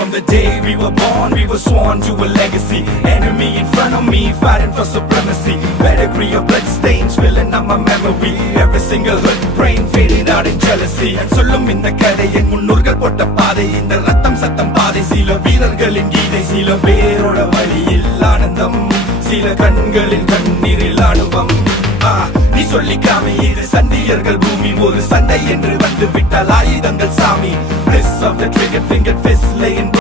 From the day we were born, we were sworn to a legacy. Enemy in front of me, fighting for supremacy. Pedigree of blood stains filling up my memory. Every single hood brain faded out in jealousy. And சொல்லும் இந்த கதை என் முன்னோர்கள் போட்ட பாதை. இந்த ரத்தம் சத்தம் பாதை, சில வீரர்களின் கீதை. சில பேரோட வழியில் ஆனந்தம், சில கண்களில் கண்ணீரில் ஆணுவம். நீ சொல்லிக்காம இது சண்டியர்கள் பூமி. ஒரு சண்டை என்று வந்து விட்டால் ஆயுதங்கள் சாமி. Wrist of the trigger finger fist laying